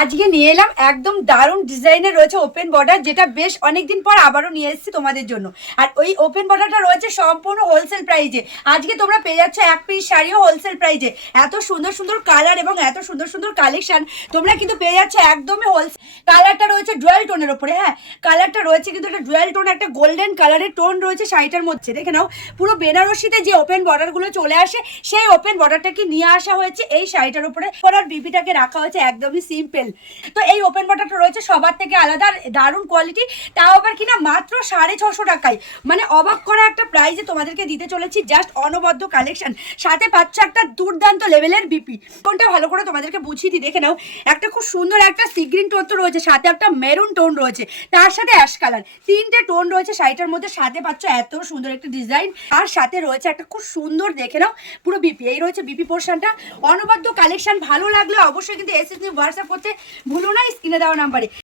আজকে নিয়ে এলাম একদম দারুণ ডিজাইনের রয়েছে ওপেন বর্ডার, যেটা বেশ অনেকদিন পর আবারও নিয়ে এসেছি তোমাদের জন্য। আর ওই ওপেন বর্ডারটা রয়েছে সম্পূর্ণ হোলসেল প্রাইজে। আজকে তোমরা পেয়ে যাচ্ছ এক পিস শাড়িও হোলসেল প্রাইজে। এত সুন্দর সুন্দর কালার এবং এত সুন্দর সুন্দর কালেকশন তোমরা কিন্তু পেয়ে যাচ্ছ একদমই হোলসেল। কালারটা রয়েছে ডুয়াল টোনের ওপরে। হ্যাঁ, কালারটা রয়েছে কিন্তু একটা ডুয়াল টোন, একটা গোল্ডেন কালারের টোন রয়েছে শাড়িটার মধ্যে। দেখে নাও, পুরো বেনারসিতে যে ওপেন বর্ডারগুলো চলে আসে সেই ওপেন বর্ডারটাকে নিয়ে আসা হয়েছে এই শাড়িটার উপরে। পরার বিপিটাকে রাখা হয়েছে একদমই সিম্পল। তো এই ওপেন বর্ডারটা রয়েছে সবার থেকে আলাদা, দারুণ কোয়ালিটি, তাও আবার কিনা মাত্র 650 টাকায়। মানে অবাক করা একটা প্রাইজে তোমাদেরকে দিতে চলেছি, জাস্ট অনবদ্য কালেকশন। সাথে পাচ্ছ একটা দুর্দান্ত লেভেলের বিপি। কোনটা ভালো করে তোমাদেরকে বুঝিয়ে দিই, দেখে নাও। একটা খুব সুন্দর একটা সি গ্রিন টোন তো রয়েছে, সাথে একটা মেরুন টোন রয়েছে, তার সাথে অ্যাশ কালার, তিনটে টোন রয়েছে শাড়িটার মধ্যে। সাথে পাচ্ছ এত সুন্দর একটা ডিজাইন, আর সাথে রয়েছে একটা খুব সুন্দর, দেখে নাও, পুরো বিপি। এই রয়েছে বিপি পোর্শনটা। অনবদ্য কালেকশন। ভালো লাগলে অবশ্যই কিন্তু এসএসসি হোয়াটসঅ্যাপ করতে ভুলো না, স্ক্রিনে দেওয়া নাম্বারে।